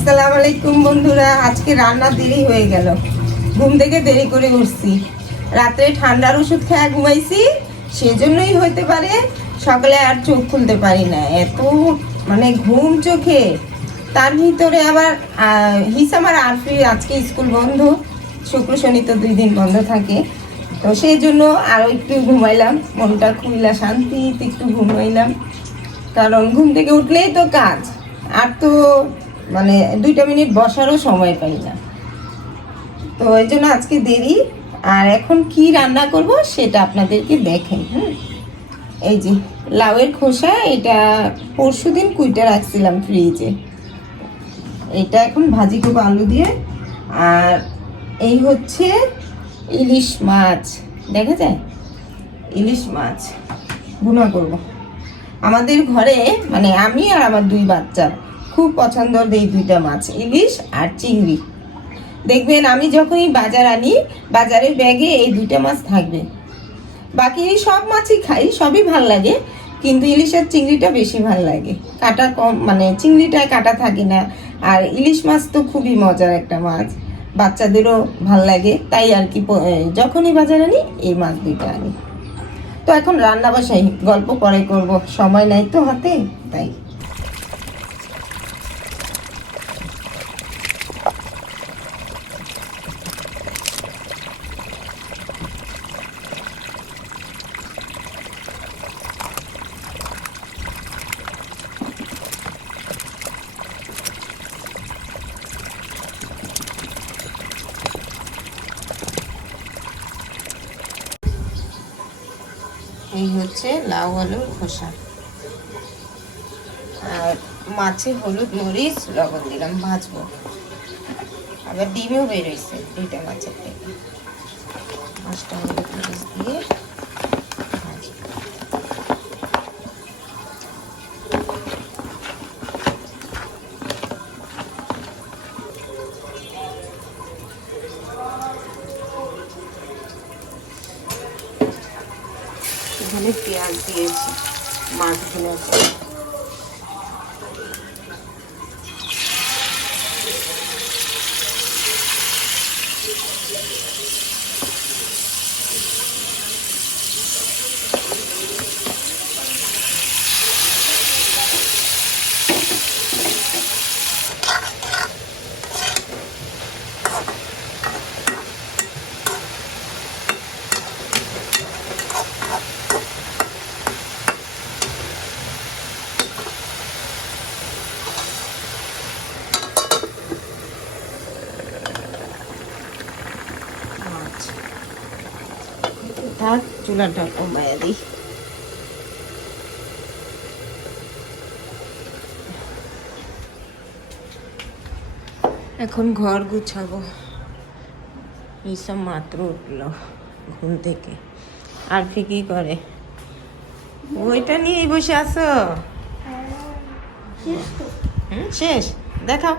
আসসালামু আলাইকুম বন্ধুরা, আজকে রান্না দেরি হয়ে গেল। ঘুম থেকে দেরি করে উঠছি। রাত্রে ঠান্ডার ওষুধ খেয়ে ঘুমাইছি, সেজন্যই হইতে পারে সকালে আর চোখ খুলতে পারি না। এত মানে ঘুম চোখে। তার ভিতরে আবার হিসাম আর আরফি আজকে স্কুল বন্ধ। শুক্র, শনি তো দুই দিন বন্ধ থাকে। তো সেই জন্য আরও একটু ঘুমাইলাম। মনটা খুইলা শান্তিতে একটু ঘুমাইলাম। কারণ ঘুম থেকে উঠলেই তো কাজ। আর তো মানে দুইটা মিনিট বসারও সময় পাই না। তো এই জন্য আজকে দেরি। আর এখন কি রান্না করব সেটা আপনাদেরকে দেখেন হুম? এই যে লাউয়ের খোসা, এটা পরশু দিন কুইটা রাখছিলাম ফ্রিজে। এটা এখন ভাজি করব আলু দিয়ে। আর এই হচ্ছে ইলিশ মাছ, দেখা যায়? ইলিশ মাছ, ভুনা করব। আমাদের ঘরে মানে আমি আর আমার দুই বাচ্চা খুব পছন্দের এই দুইটা মাছ, ইলিশ আর চিংড়ি। দেখবেন আমি যখনই বাজার আনি, বাজারের ব্যাগে এই দুইটা মাছ থাকবে। বাকি এই সব মাছই খাই, সবই ভালো লাগে, কিন্তু ইলিশের চিংড়িটা বেশি ভালো লাগে। কাটা কম মানে চিংড়িটায় কাটা থাকে না, আর ইলিশ মাছ তো খুবই মজার একটা মাছ। বাচ্চাদেরও ভালো লাগে, তাই আর কি যখনই বাজার আনি, এই মাছ দুইটা আনি। তো এখন রান্না বসাই, গল্প পরে করব। সময় নাই তো হাতে, তাই এই হচ্ছে লাউ, আলুর খোসা। আর মাছে হলুদ, মরিচ, লবণ দিলাম, ভাজবো। আবার ডিমেও বেরোইছে দুইটা মাছের থেকে। মাছটা হলুদ, মরিচ দিয়ে এখানে পেঁয়াজ দিয়েছি। মাছগুলো মাছ থাক চুলাটা কমাইয়া দিই। এখন ঘর গুছাবো। এইসব মাত্র উঠল ঘুম থেকে। আর ফি কি করে? ওইটা নিয়েই বসে হুম, শেষ। দেখাও।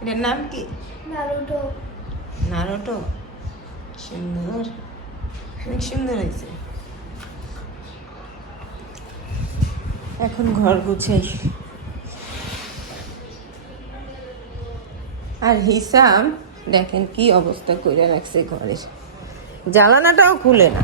এটার নাম কি? নারুটো। নারোটো? সুন্দর। অনেক সুন্দর হয়েছে। এখন ঘর গুছাই। আর হিসাব দেখেন কি অবস্থা করে রাখছে ঘরের। জ্বালানাটাও খুলে না।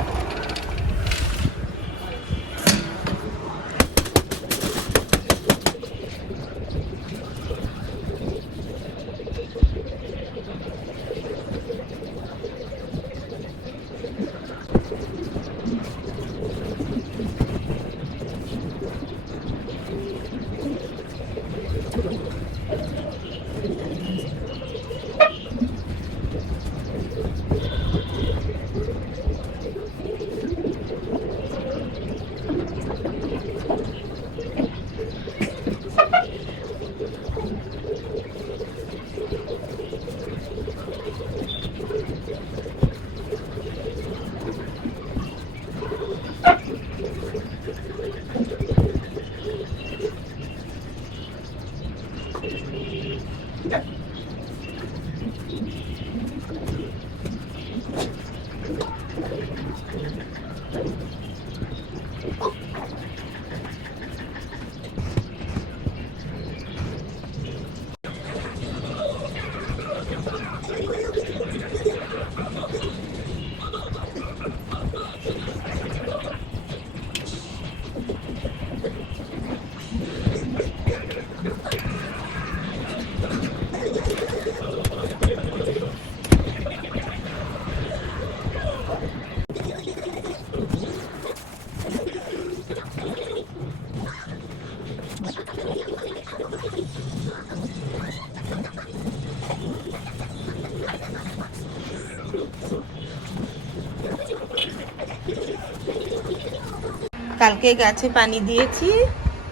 কালকে গাছে পানি দিয়েছি,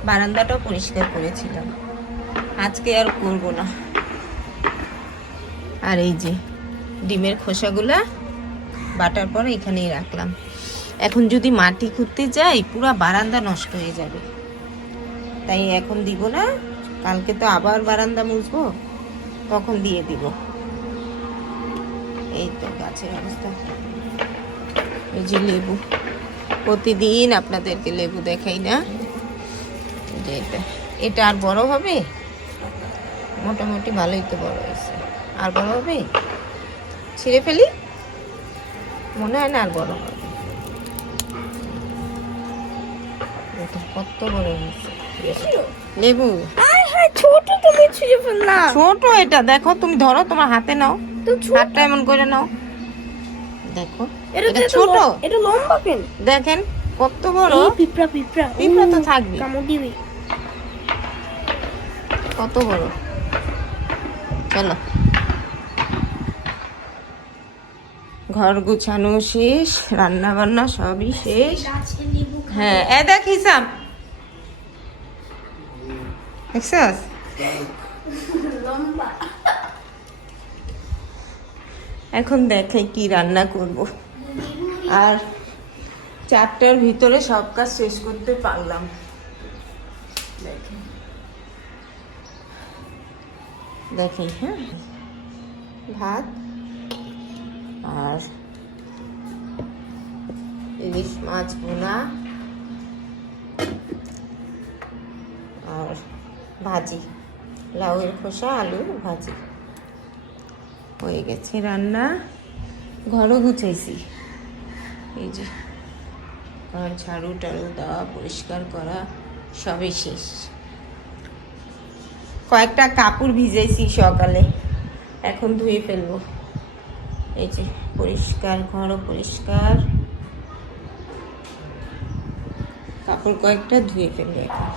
বারান্দাটাও পরিষ্কার করেছিলাম। আজকে আর করব না। আর এই যে ডিমের খোসাগুলা বাটার পর এখানেই রাখলাম। এখন যদি মাটি খুঁড়তে যাই, পুরো বারান্দা নষ্ট হয়ে যাবে। তাই এখন দিব না, কালকে তো আবার বারান্দা মুছবো তখন দিয়ে দিব? এই তো গাছের অবস্থা। এই যে লেবু। প্রতিদিন আপনাদেরকে লেবু দেখাই না। এটা। এটা আর বড় হবে? মোটামুটি ভালোই তো বড় হয়েছে। আর বড় হবে? ছিঁড়ে ফেলি? মনে হয় না আর বড় হবে। কত বড় হয়েছে। লেবু? ছোট তুমি ছিঁড়ে ফেললাম। ছোট এটা। দেখো তুমি ধরো তোমার হাতে নাও। হাতটা এমন করে নাও। দেখো। এটা এটা ছোট। এটা লম্বা কেন দেখেন কত বড়? পিঁপড়া পিঁপড়া। পিঁপড়া তো থাকবে। কামড় দিবে। কত বড়? চলো। ঘর গুছানো শেষ রান্না বান্না সবই শেষ। হ্যাঁ এ দেখ হিসাব। দেখছস? এখন দেখে কি রান্না করব। আর চারটার ভিতরে সব কাজ শেষ করতে পারলাম। দেখেন হ্যাঁ। ভাত আর ইলিশ মাছ বোনা আর ভাজি। লাউয়ের খোসা আলু ভাজি। হয়ে গেছে রান্না। ঘরও গুছাইছি। এই যে ঘর ঝাড়ু টাড়ু দেওয়া, পরিষ্কার করা, সবই শেষ। কয়েকটা কাপড় ভিজাইছি সকালে, এখন ধুয়ে ফেলব। এই যে, পরিষ্কার ঘরও পরিষ্কার। কাপড় কয়েকটা ধুয়ে ফেলব এখন।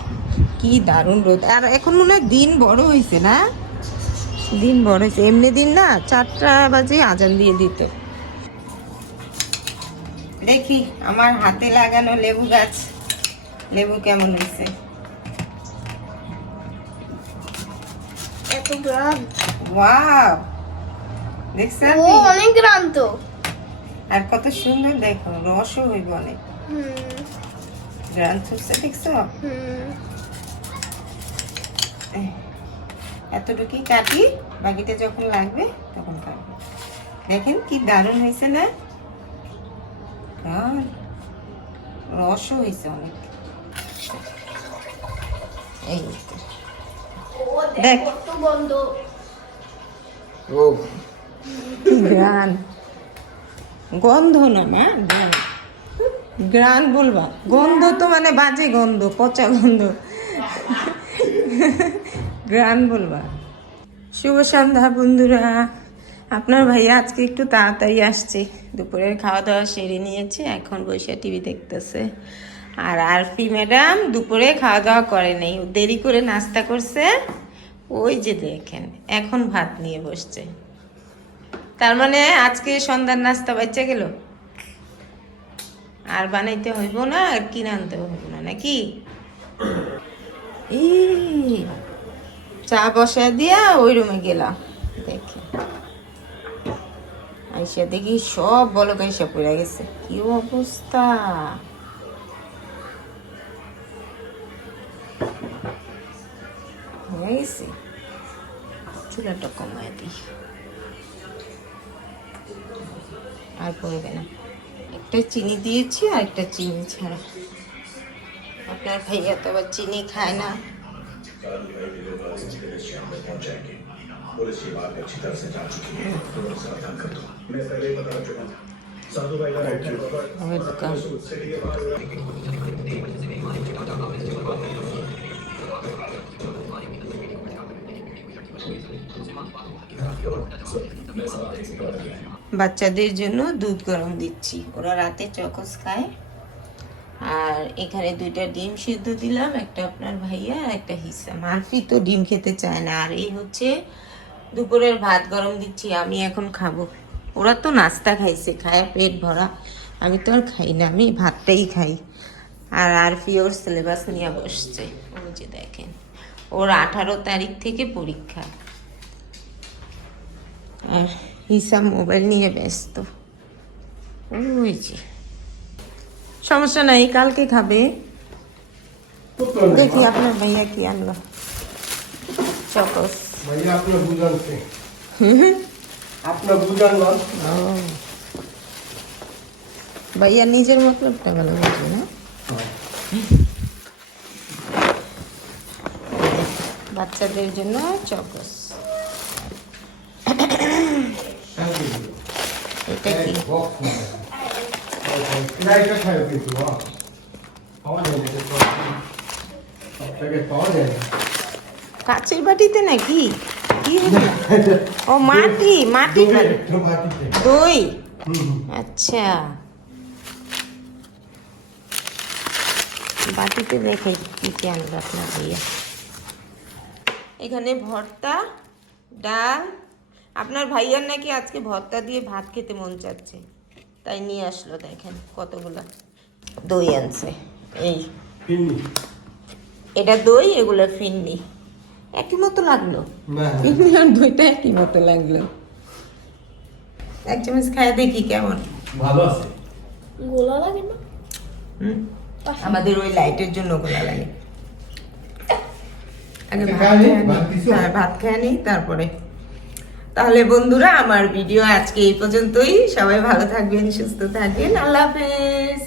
কি দারুণ রোদ। আর এখন মনে হয় দিন বড় হয়েছে না? দিন বড় হয়েছে এমনি দিন না, চারটা বাজে আজান দিয়ে দিত। দেখি আমার হাতে লাগানো লেবু গাছ। লেবু কেমন হয়েছে? এত গ্রাম। ও অনেক গ্রাম তো। আর কত সুন্দর দেখো রসও হইব অনেক। হুম। গ্রান থুপসে দেখছ? এতটুকুই কাটি বাকিটা যখন লাগবে তখন কাটবো। দেখেন কি দারুণ হয়েছে না? আর রসও হয়েছে অনেক। এই দেখ। বন্ধ গন্ধ না মা গ্রান বলবা। গন্ধ তো মানে বাজে গন্ধ পচা গন্ধ। গ্রান বলবা। শুভ সন্ধ্যা বন্ধুরা। আপনার ভাইয়া আজকে একটু তাড়াতাড়ি আসছে। দুপুরের খাওয়া দাওয়া সেরে নিয়েছে, এখন বসে টিভি দেখতেছে। আর আরফি ম্যাডাম দুপুরে খাওয়া দাওয়া করে নেই দেরি করে নাস্তা করছে। ওই যে দেখেন, এখন ভাত নিয়ে বসছে। তার মানে আজকে সন্ধ্যার নাস্তা বাচ্চা গেল? আর বানাইতে হইব না, আর কিনে আনতে হইব না, নাকি? চা বসা দিয়া ওই রুমে গেলাম। আইসা দেখি সব বলক আইসা পড়ে গেছে। কি অবস্থা? হয়ে গেছে? চুলাটা কমায় দিই। আর পড়বে না। একটা চিনি দিয়েছি আর একটা চিনি ছাড়া। আপনার ভাইয়া তো আবার চিনি খায় না। আমি দোকান বাচ্চাদের জন্য দুধ গরম দিচ্ছি। ওরা রাতে চকস খায়। আর এখানে দুইটা ডিম সিদ্ধ দিলাম, একটা আপনার ভাইয়া আর একটা হিসা। মারফি তো ডিম খেতে চায় না। আর এই হচ্ছে দুপুরের ভাত গরম দিচ্ছি আমি এখন খাব। ওরা তো নাস্তা খাইছে খায় পেট ভরা। আমি তো আর খাই না আমি ভাতটাই খাই। আর আরফি ওর সিলেবাস নিয়ে বসছে ওই যে দেখেন। ওর আঠারো তারিখ থেকে পরীক্ষা। আর হিসাব মোবাইল নিয়ে ব্যস্ত। ওই যে। সমস্যা নাই কালকে খাবে। দেখি আপনার ভাইয়া কি আনলো। চকস। ভাইয়া আপনার বুঝানতে আপনার বুঝান না ভাইয়া নিজের মতলবটা ভালো বুঝে না বাচ্চাদের জন্য চকস এটা কি পাওয়া যায় কাচের বাটিতে নাকি কি ও মাটি মাটি দই আচ্ছা। বাটিতে দেখে কি কি আনলো আপনার ভাইয়া। এখানে ভর্তা ডাল। আপনার ভাইয়ার নাকি আজকে ভর্তা দিয়ে ভাত খেতে মন চাচ্ছে। তাই নিয়ে আসলো দেখেন কতগুলো দই আনছে। এই এটা দই এগুলো ফিন্নি একই মতো লাগল? আর দইটা একই মতো লাগল। এক চামচ খায় দেখি কেমন। ভালো আছে। গোলা লাগে না? হুম? আমাদের ওই লাইটের জন্য গোলা লাগে। আগে? হ্যাঁ ভাত খেয়ে নিই তারপরে। তাহলে বন্ধুরা আমার ভিডিও আজকে এই পর্যন্তই। সবাই ভালো থাকবেন সুস্থ থাকবেন। আল্লাহ হাফেজ।